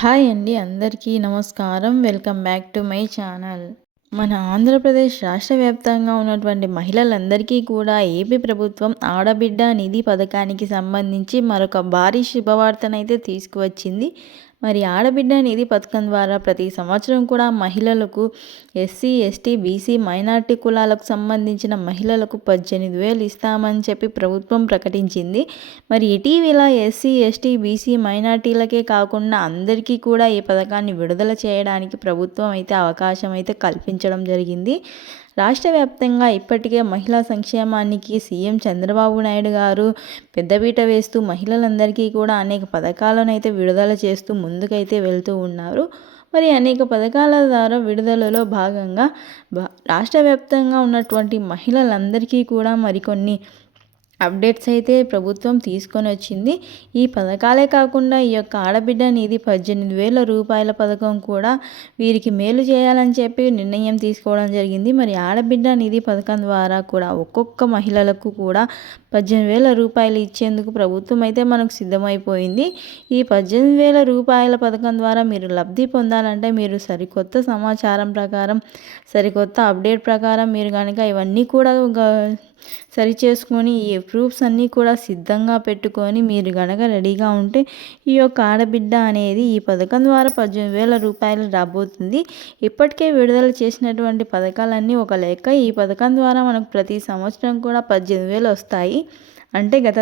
Hi అండి అందరికీ నమస్కారం. Welcome back to my channel. మన ఆంధ్రప్రదేశ్ రాష్ట్ర వ్యాప్తంగా ఉన్నటువంటి మహిళలందరికీ కూడా ఏపీ ప్రభుత్వం ఆడబిడ్డ నిధి పథకానికి సంబంధించి మరొక భారీ శుభవార్తనైతే తీసుకువచ్చింది. మరి ఆడబిడ్డ నిధి పథకం ద్వారా ప్రతి సంవత్సరం కూడా మహిళలకు ఎస్సీ ఎస్టీ బీసీ మైనార్టీ కులాలకు సంబంధించిన మహిళలకు పద్దెనిమిది వేలు ఇస్తామని చెప్పి ప్రభుత్వం ప్రకటించింది. మరి ఇటీవల ఎస్సీ ఎస్టీ బీసీ మైనార్టీలకే కాకుండా అందరికీ కూడా ఈ పథకాన్ని విడుదల చేయడానికి ప్రభుత్వం అయితే అవకాశం అయితే కల్పించడం జరిగింది. రాష్ట్ర వ్యాప్తంగా ఇప్పటికే మహిళా సంక్షేమానికి సీఎం చంద్రబాబు నాయుడు గారు పెద్దపీట వేస్తూ మహిళలందరికీ కూడా అనేక పథకాలను అయితే విడుదల చేస్తూ ముందుకైతే వెళ్తూ ఉన్నారు. మరి అనేక పథకాల ద్వారా విడుదలలో భాగంగా రాష్ట్ర వ్యాప్తంగా ఉన్నటువంటి మహిళలందరికీ కూడా మరికొన్ని అప్డేట్స్ అయితే ప్రభుత్వం తీసుకొని వచ్చింది. ఈ పథకాలే కాకుండా ఈ యొక్క ఆడబిడ్డ నిధి పద్దెనిమిది వేల రూపాయల పథకం కూడా వీరికి మేలు చేయాలని చెప్పి నిర్ణయం తీసుకోవడం జరిగింది. మరి ఆడబిడ్డ నిధి పథకం ద్వారా కూడా ఒక్కొక్క మహిళలకు కూడా పద్దెనిమిది వేల రూపాయలు ఇచ్చేందుకు ప్రభుత్వం అయితే మనకు సిద్ధమైపోయింది. ఈ పద్దెనిమిది వేల రూపాయల పథకం ద్వారా మీరు లబ్ధి పొందాలంటే మీరు సరికొత్త సమాచారం ప్రకారం సరికొత్త అప్డేట్ ప్రకారం మీరు కనుక ఇవన్నీ కూడా సరి చేసుకొని ఈ ప్రూఫ్స్ అన్నీ కూడా సిద్ధంగా పెట్టుకొని మీరు గనక రెడీగా ఉంటే ఈ యొక్క ఆడబిడ్డ అనేది ఈ పథకం ద్వారా పద్దెనిమిది వేల రూపాయలు రాబోతుంది. ఇప్పటికే విడుదల చేసినటువంటి పథకాలన్నీ ఒక లెక్క. ఈ పథకం ద్వారా మనకు ప్రతి సంవత్సరం కూడా పద్దెనిమిది వేలు వస్తాయి. అంటే గత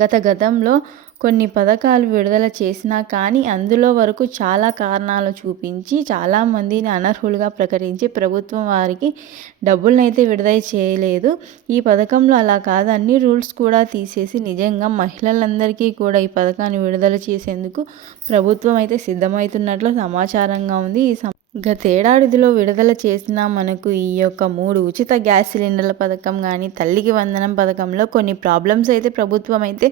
గత గతంలో కొన్ని పథకాలు విడుదల చేసినా కానీ అందులో వరకు చాలా కారణాలు చూపించి చాలామందిని అనర్హులుగా ప్రకటించి ప్రభుత్వం వారికి డబ్బులనైతే అయితే విడుదల చేయలేదు. ఈ పథకంలో అలా కాదు. అన్ని రూల్స్ కూడా తీసేసి నిజంగా మహిళలందరికీ కూడా ఈ పథకాన్ని విడుదల చేసేందుకు ప్రభుత్వం అయితే సిద్ధమవుతున్నట్లు సమాచారంగా ఉంది. ఈ గతేడాదిలో విడుదల చేసిన మనకు ఈ యొక్క మూడు ఉచిత గ్యాస్ సిలిండర్ల పథకం కానీ తల్లికి వందనం పథకంలో కొన్ని ప్రాబ్లమ్స్ అయితే ప్రభుత్వం అయితే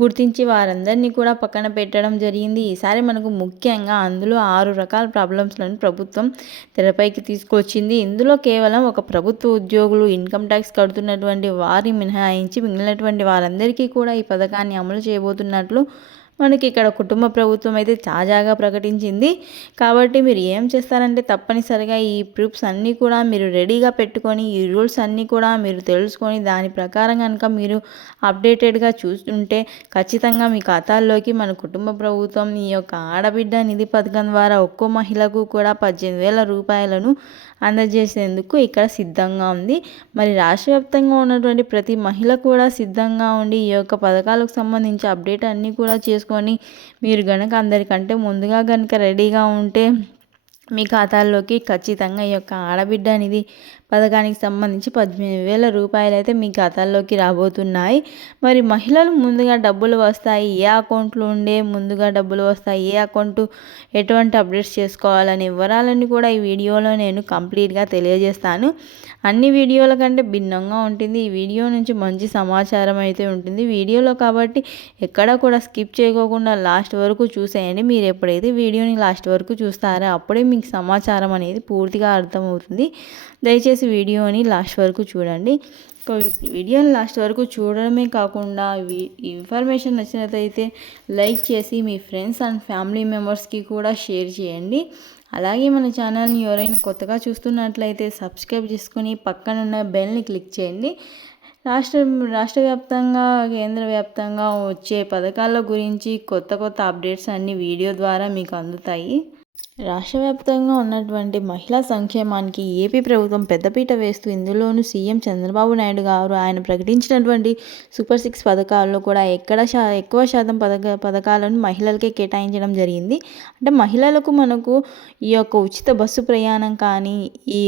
గుర్తించి వారందరినీ కూడా పక్కన పెట్టడం జరిగింది. ఈసారి మనకు ముఖ్యంగా అందులో ఆరు రకాల ప్రాబ్లమ్స్లను ప్రభుత్వం తెరపైకి తీసుకొచ్చింది. ఇందులో కేవలం ఒక ప్రభుత్వ ఉద్యోగులు ఇన్కమ్ ట్యాక్స్ కడుతున్నటువంటి వారి మినహాయించి మిగిలినటువంటి వారందరికీ కూడా ఈ పథకాన్ని అమలు చేయబోతున్నట్లు మనకి ఇక్కడ కుటుంబ ప్రభుత్వం అయితే తాజాగా ప్రకటించింది. కాబట్టి మీరు ఏం చేస్తారంటే తప్పనిసరిగా ఈ ప్రూఫ్స్ అన్నీ కూడా మీరు రెడీగా పెట్టుకొని ఈ రూల్స్ అన్నీ కూడా మీరు తెలుసుకొని దాని ప్రకారం కనుక మీరు అప్డేటెడ్గా చూస్తుంటే ఖచ్చితంగా మీ ఖాతాల్లోకి మన కుటుంబ ప్రభుత్వం ఈ యొక్క ఆడబిడ్డ నిధి పథకం ద్వారా ఒక్కో మహిళకు కూడా పద్దెనిమిది వేల రూపాయలను అందజేసేందుకు ఇక్కడ సిద్ధంగా ఉంది. మరి రాష్ట్ర వ్యాప్తంగా ఉన్నటువంటి ప్రతి మహిళ కూడా సిద్ధంగా ఉండి ఈ యొక్క పథకాలకు సంబంధించి అప్డేట్ అన్నీ కూడా చేసుకొని మీరు కనుక అందరికంటే ముందుగా కనుక రెడీగా ఉంటే మీ ఖాతాల్లోకి ఖచ్చితంగా ఈ యొక్క ఆడబిడ్డ అనేది పథకానికి సంబంధించి పద్దెనిమిది వేల రూపాయలు అయితే మీ ఖాతాల్లోకి రాబోతున్నాయి. మరి మహిళలు ముందుగా డబ్బులు వస్తాయి ఏ అకౌంట్లో ఉండే ముందుగా డబ్బులు వస్తాయి ఏ అకౌంట్ ఎటువంటి అప్డేట్స్ చేసుకోవాలనే వివరాలన్నీ కూడా ఈ వీడియోలో నేను కంప్లీట్గా తెలియజేస్తాను. అన్ని వీడియోల కంటే భిన్నంగా ఉంటుంది. ఈ వీడియో నుంచి మంచి సమాచారం అయితే ఉంటుంది. వీడియోలో కాబట్టి ఎక్కడా కూడా స్కిప్ చేయకోకుండా లాస్ట్ వరకు చూసేయండి. మీరు ఎప్పుడైతే వీడియోని లాస్ట్ వరకు చూస్తారో అప్పుడే మీకు సమాచారం అనేది పూర్తిగా అర్థమవుతుంది. దయచేసి వీడియోని లాస్ట్ వరకు చూడండి. వీడియోని లాస్ట్ వరకు చూడడమే కాకుండా ఇన్ఫర్మేషన్ నచ్చినట్లయితే లైక్ చేసి మీ ఫ్రెండ్స్ అండ్ ఫ్యామిలీ మెంబర్స్కి కూడా షేర్ చేయండి. అలాగే మన ఛానల్ని ఎవరైనా కొత్తగా చూస్తున్నట్లయితే సబ్స్క్రైబ్ చేసుకుని పక్కనున్న బెల్ని క్లిక్ చేయండి. రాష్ట్ర రాష్ట్ర వ్యాప్తంగా కేంద్ర వ్యాప్తంగా వచ్చే పథకాల గురించి కొత్త కొత్త అప్డేట్స్ అన్ని వీడియో ద్వారా మీకు అందుతాయి. రాష్ట్ర వ్యాప్తంగా ఉన్నటువంటి మహిళా సంక్షేమానికి ఏపీ ప్రభుత్వం పెద్దపీట వేస్తూ ఇందులోనూ సీఎం చంద్రబాబు నాయుడు గారు ఆయన ప్రకటించినటువంటి సూపర్ సిక్స్ పథకాల్లో కూడా ఎక్కడ శా ఎక్కువ శాతం పథక పథకాలను మహిళలకే కేటాయించడం జరిగింది. అంటే మహిళలకు మనకు ఈ యొక్క ఉచిత బస్సు ప్రయాణం కానీ ఈ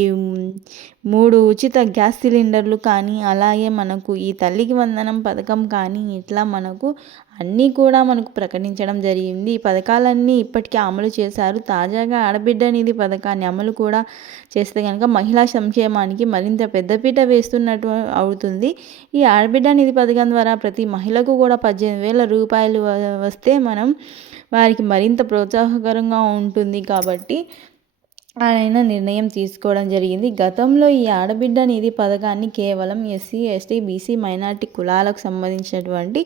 మూడు ఉచిత గ్యాస్ సిలిండర్లు కానీ అలాగే మనకు ఈ తల్లికి వందనం పథకం కానీ ఇట్లా మనకు అన్నీ కూడా మనకు ప్రకటించడం జరిగింది. ఈ పథకాలన్నీ ఇప్పటికే అమలు చేశారు. తాజా తాజాగా ఆడబిడ్డ నిధి పథకాన్ని అమలు కూడా చేస్తే కనుక మహిళా సంక్షేమానికి మరింత పెద్దపీట వేస్తున్నట్టు అవుతుంది. ఈ ఆడబిడ్డ నిధి పథకం ద్వారా ప్రతి మహిళకు కూడా పద్దెనిమిది వేల రూపాయలు వస్తే మనం వారికి మరింత ప్రోత్సాహకరంగా ఉంటుంది కాబట్టి ఆయన నిర్ణయం తీసుకోవడం జరిగింది. గతంలో ఈ ఆడబిడ్డ నిధి పథకాన్ని కేవలం ఎస్సీ ఎస్టీ బీసీ మైనార్టీ కులాలకు సంబంధించినటువంటి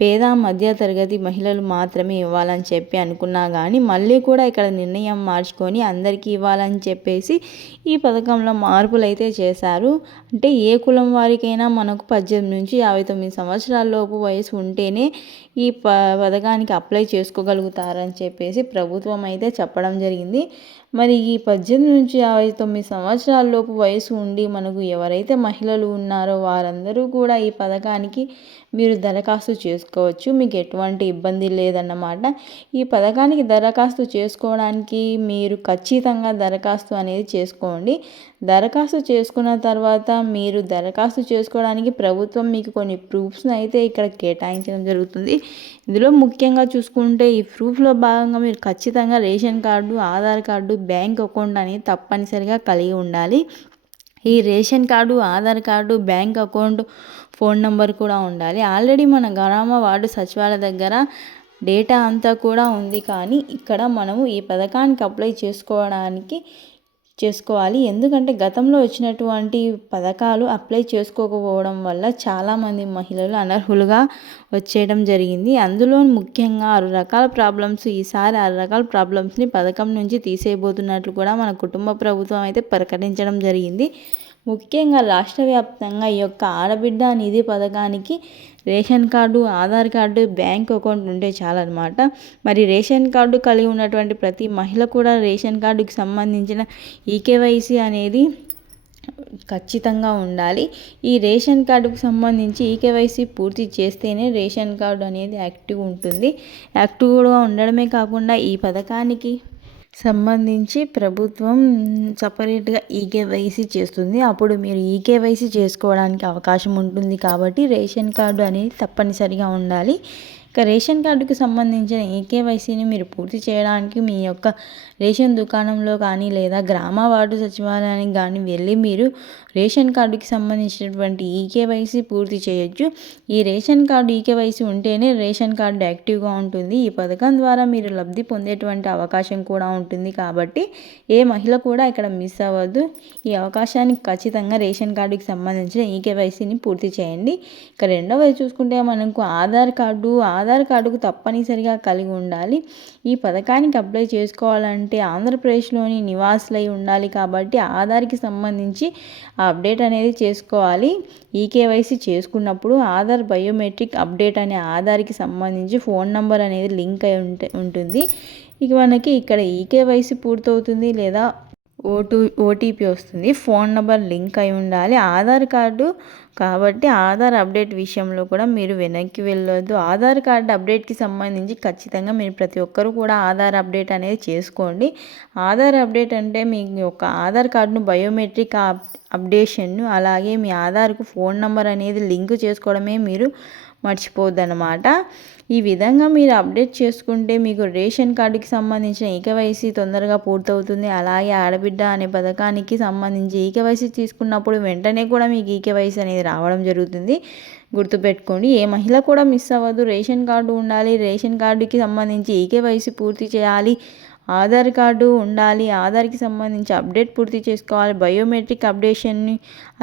పేద మధ్య తరగతి మహిళలు మాత్రమే ఇవ్వాలని చెప్పి అనుకున్నా కానీ మళ్ళీ కూడా ఇక్కడ నిర్ణయం మార్చుకొని అందరికీ ఇవ్వాలని చెప్పేసి ఈ పథకంలో మార్పులు అయితే చేశారు. అంటే ఏ కులం వారికైనా మనకు పద్దెనిమిది నుంచి యాభై తొమ్మిది సంవత్సరాల లోపు వయసు ఉంటేనే ఈ ప పథకానికి అప్లై చేసుకోగలుగుతారని చెప్పేసి ప్రభుత్వం అయితే చెప్పడం జరిగింది. మరి ఈ పద్దెనిమిది నుంచి యాభై తొమ్మిది సంవత్సరాలలోపు వయసు ఉండి మనకు ఎవరైతే మహిళలు ఉన్నారో వారందరూ కూడా ఈ పథకానికి మీరు దరఖాస్తు చేసుకోవచ్చు. మీకు ఎటువంటి ఇబ్బంది లేదన్నమాట. ఈ పథకానికి దరఖాస్తు చేసుకోవడానికి మీరు ఖచ్చితంగా దరఖాస్తు అనేది చేసుకోండి. దరఖాస్తు చేసుకున్న తర్వాత మీరు దరఖాస్తు చేసుకోవడానికి ప్రభుత్వం మీకు కొన్ని ప్రూఫ్స్ని అయితే ఇక్కడ కేటాయించడం జరుగుతుంది. ఇందులో ముఖ్యంగా చూసుకుంటే ఈ ప్రూఫ్లో భాగంగా మీరు ఖచ్చితంగా ration card Aadhaar card bank account అనేది తప్పనిసరిగా కలిగి ఉండాలి. ఈ ration card Aadhaar card bank account phone number కూడా ఉండాలి. ఆల్రెడీ మన గ్రామ వార్డు సచివాలయ దగ్గర డేటా అంతా కూడా ఉంది కానీ ఇక్కడ మనము ఈ పథకానికి అప్లై చేసుకోవడానికి చేసుకోవాలి. ఎందుకంటే గతంలో వచ్చినటువంటి పథకాలు అప్లై చేసుకోకపోవడం వల్ల చాలామంది మహిళలు అనర్హులుగా వచ్చేయడం జరిగింది. అందులో ముఖ్యంగా ఆరు రకాల ప్రాబ్లమ్స్ ఈసారి ఆరు రకాల ప్రాబ్లమ్స్ని పథకం నుంచి తీసేయబోతున్నట్లు కూడా మన కుటుంబ ప్రభుత్వం అయితే ప్రకటించడం జరిగింది. ముఖ్యంగా రాష్ట్ర వ్యాప్తంగా ఈ యొక్క ఆడబిడ్డ నిధి పథకానికి ration card Aadhaar card bank account ఉంటే చాలన్నమాట. మరి రేషన్ కార్డు కలిగి ఉన్నటువంటి ప్రతి మహిళ కూడా రేషన్ కార్డుకి సంబంధించిన ఈకేవైసీ అనేది ఖచ్చితంగా ఉండాలి. ఈ రేషన్ కార్డుకు సంబంధించి ఈకేవైసీ పూర్తి చేస్తేనే రేషన్ కార్డు అనేది యాక్టివ్ ఉంటుంది. యాక్టివ్గా ఉండడమే కాకుండా ఈ పథకానికి సంబంధించి ప్రభుత్వం సపరేట్గా ఈకేవైసీ చేస్తుంది. అప్పుడు మీరు ఈకేవైసీ చేసుకోవడానికి అవకాశం ఉంటుంది కాబట్టి రేషన్ కార్డు అనేది తప్పనిసరిగా ఉండాలి. ఇక రేషన్ కార్డుకి సంబంధించిన ఈకేవైసీని మీరు పూర్తి చేయడానికి మీ యొక్క రేషన్ దుకాణంలో కానీ లేదా గ్రామ వార్డు సచివాలయానికి కానీ వెళ్ళి మీరు రేషన్ కార్డుకి సంబంధించినటువంటి ఈకేవైసీ పూర్తి చేయొచ్చు. ఈ రేషన్ కార్డు ఈకేవైసీ ఉంటేనే రేషన్ కార్డు యాక్టివ్గా ఉంటుంది. ఈ పథకం ద్వారా మీరు లబ్ధి పొందేటువంటి అవకాశం కూడా ఉంటుంది. కాబట్టి ఏ మహిళ కూడా ఇక్కడ మిస్ అవ్వద్దు. ఈ అవకాశానికి ఖచ్చితంగా రేషన్ కార్డుకి సంబంధించిన ఈకేవైసీని పూర్తి చేయండి. ఇక రెండవది చూసుకుంటే మనకు ఆధార్ కార్డు ఆధార్ కార్డుకు తప్పనిసరిగా కలిగి ఉండాలి. ఈ పథకానికి అప్లై చేసుకోవాలంటే ఆంధ్రప్రదేశ్లోని నివాసులై ఉండాలి కాబట్టి ఆధార్కి సంబంధించి అప్డేట్ అనేది చేసుకోవాలి. ఈకేవైసీ చేసుకున్నప్పుడు ఆధార్ బయోమెట్రిక్ అప్డేట్ అనే ఆధార్కి సంబంధించి ఫోన్ నంబర్ అనేది లింక్ అయి ఉంటుంది. ఇక మనకి ఇక్కడ ఈకేవైసీ పూర్తవుతుంది లేదా ఓటు ఓటీపీ వస్తుంది. ఫోన్ నెంబర్ లింక్ అయి ఉండాలి. ఆధార్ కార్డు కాబట్టి ఆధార్ అప్డేట్ విషయంలో కూడా మీరు వెనక్కి వెళ్ళొద్దు. ఆధార్ కార్డు అప్డేట్కి సంబంధించి ఖచ్చితంగా మీరు ప్రతి ఒక్కరు కూడా ఆధార్ అప్డేట్ అనేది చేసుకోండి. ఆధార్ అప్డేట్ అంటే మీ యొక్క ఆధార్ కార్డును బయోమెట్రిక్ అప్డేషన్ను అలాగే మీ ఆధార్కు ఫోన్ నెంబర్ అనేది లింక్ చేసుకోవడమే మీరు మర్చిపోద్దనమాట ఈ విధంగా మీరు అప్డేట్ చేసుకుంటే మీకు రేషన్ కార్డుకి సంబంధించిన ఈకవైసీ తొందరగా పూర్తవుతుంది. అలాగే ఆడబిడ్డ అనే పథకానికి సంబంధించి ఈకవైసీ తీసుకున్నప్పుడు వెంటనే కూడా మీకు ఈకేవైసీ అనేది రావడం జరుగుతుంది. గుర్తుపెట్టుకోండి ఏ మహిళ కూడా మిస్ అవ్వదు. రేషన్ కార్డు ఉండాలి రేషన్ కార్డుకి సంబంధించి ఈకేవైసీ పూర్తి చేయాలి ఆధార్ కార్డు ఉండాలి ఆధార్కి సంబంధించి అప్డేట్ పూర్తి చేసుకోవాలి బయోమెట్రిక్ అప్డేషన్ని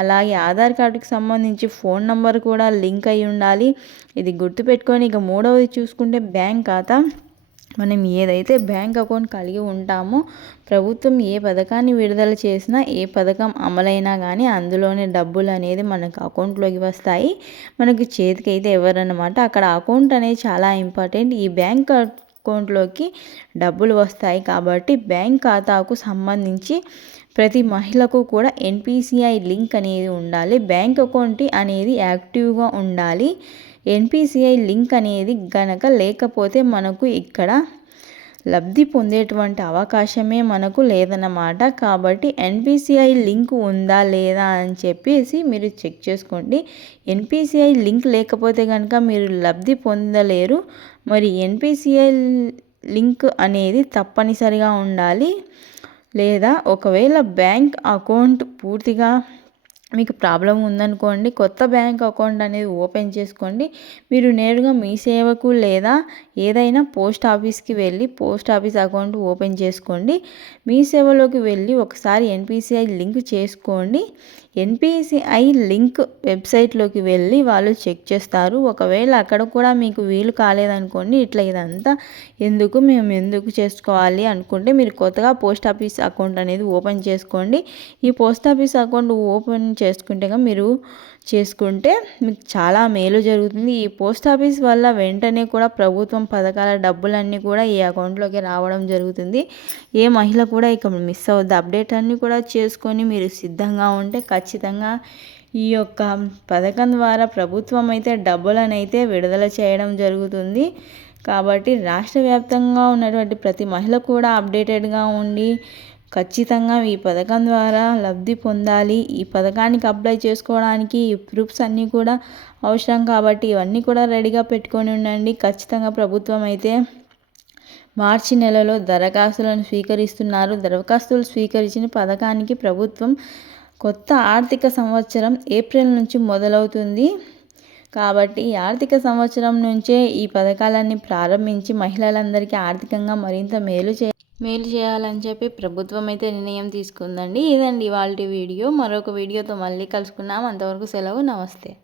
అలాగే ఆధార్ కార్డుకి సంబంధించి ఫోన్ నెంబర్ కూడా లింక్ అయి ఉండాలి. ఇది గుర్తుపెట్టుకొని ఇక మూడవది చూసుకుంటే బ్యాంక్ ఖాతా. మనం ఏదైతే బ్యాంక్ అకౌంట్ కలిగి ఉంటామో ప్రభుత్వం ఏ పథకాన్ని విడుదల చేసినా ఏ పథకం అమలైనా కానీ అందులోనే డబ్బులు అనేది మనకు అకౌంట్లోకి వస్తాయి. మనకు చేతికి అయితే ఎవరన్నమాట అక్కడ అకౌంట్ అనేది చాలా ఇంపార్టెంట్. ఈ బ్యాంక్ అకౌంట్లోకి డబ్బులు వస్తాయి కాబట్టి బ్యాంక్ ఖాతాకు సంబంధించి ప్రతి మహిళకు కూడా ఎన్పిసిఐ లింక్ అనేది ఉండాలి. బ్యాంక్ అకౌంట్ అనేది యాక్టివ్గా ఉండాలి. ఎన్పిసిఐ లింక్ అనేది గనక లేకపోతే మనకు ఇక్కడ లబ్ధి పొందేటువంటి అవకాశమే మనకు లేదన్నమాట. కాబట్టి ఎన్పిసిఐ లింక్ ఉందా లేదా అని చెప్పేసి మీరు చెక్ చేసుకోండి. ఎన్పిసిఐ లింక్ లేకపోతే కనుక మీరు లబ్ధి పొందలేరు. మరి ఎన్పిసిఐ లింక్ అనేది తప్పనిసరిగా ఉండాలి. లేదా ఒకవేళ బ్యాంక్ అకౌంట్ పూర్తిగా మీకు ప్రాబ్లం ఉందనుకోండి కొత్త బ్యాంక్ అకౌంట్ అనేది ఓపెన్ చేసుకోండి. మీరు నేరుగా మీ సేవకు లేదా ఏదైనా పోస్ట్ ఆఫీస్కి వెళ్ళి పోస్ట్ ఆఫీస్ అకౌంట్ ఓపెన్ చేసుకోండి. మీ సేవలోకి వెళ్ళి ఒకసారి ఎన్పిసిఐ లింక్ చేసుకోండి. ఎన్పిసిఐ లింక్ వెబ్సైట్లోకి వెళ్ళి వాళ్ళు చెక్ చేస్తారు. ఒకవేళ అక్కడ కూడా మీకు వీలు కాలేదనుకోండి ఇట్లా ఇదంతా ఎందుకు మేము ఎందుకు చేసుకోవాలి అనుకుంటే మీరు కొత్తగా పోస్ట్ ఆఫీస్ అకౌంట్ అనేది ఓపెన్ చేసుకోండి. ఈ పోస్ట్ ఆఫీస్ అకౌంట్ ఓపెన్ చేసుకుంటే మీరు చేసుకుంటే మీకు చాలా మేలు జరుగుతుంది. ఈ పోస్ట్ ఆఫీస్ వల్ల వెంటనే కూడా ప్రభుత్వం పథకాల డబ్బులన్నీ కూడా ఈ అకౌంట్లోకి రావడం జరుగుతుంది. ఏ మహిళ కూడా ఇక మిస్ అవ్వద్దు. అప్డేట్ అన్నీ కూడా చేసుకొని మీరు సిద్ధంగా ఉంటే ఖచ్చితంగా ఈ యొక్క పథకం ద్వారా ప్రభుత్వం అయితే డబ్బులను అయితే విడుదల చేయడం జరుగుతుంది. కాబట్టి రాష్ట్ర వ్యాప్తంగా ఉన్నటువంటి ప్రతి మహిళ కూడా అప్డేటెడ్గా ఉండి ఖచ్చితంగా ఈ పథకం ద్వారా లబ్ధి పొందాలి. ఈ పథకానికి అప్లై చేసుకోవడానికి ఈ ప్రూఫ్స్ అన్నీ కూడా అవసరం కాబట్టి ఇవన్నీ కూడా రెడీగా పెట్టుకొని ఉండండి. ఖచ్చితంగా ప్రభుత్వం అయితే మార్చి నెలలో దరఖాస్తులను స్వీకరిస్తున్నారు. దరఖాస్తులు స్వీకరించిన పథకానికి ప్రభుత్వం కొత్త ఆర్థిక సంవత్సరం ఏప్రిల్ నుంచి మొదలవుతుంది. కాబట్టి ఈ ఆర్థిక సంవత్సరం నుంచే ఈ పథకాలన్నీ ప్రారంభించి మహిళలందరికీ ఆర్థికంగా మరింత మేలు చే మేలు చేయాలని చెప్పి ప్రభుత్వం అయితే నిర్ణయం తీసుకుందండి. ఇదండి ఇవాళ వీడియో. మరొక వీడియోతో మళ్ళీ కలుసుకున్నాం అంతవరకు సెలవు. నమస్తే.